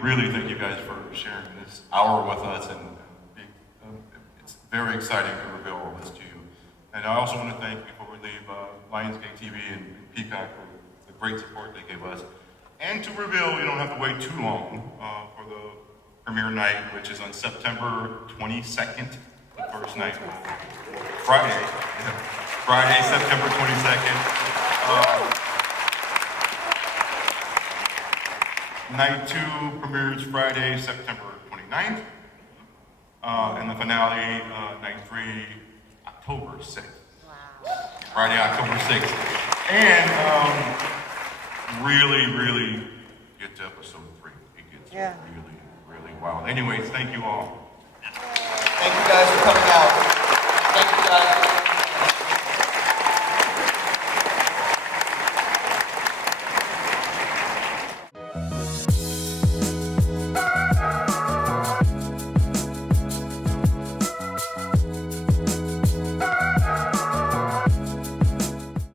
really thank you guys for sharing this hour with us, and it's very exciting to reveal all this to you. And I also want to thank, before we leave, Lionsgate TV and Peacock for the great support they gave us. And to reveal, you don't have to wait too long for the premiere night, which is on September 22nd, the first night. Friday, September 22nd. Night 2 premieres Friday, September 29th. And the finale, night 3, October 6th. Wow. Friday, October 6th. And really get to episode 3. It gets really wild. Anyways, thank you all. Thank you guys for coming out. Thank you guys.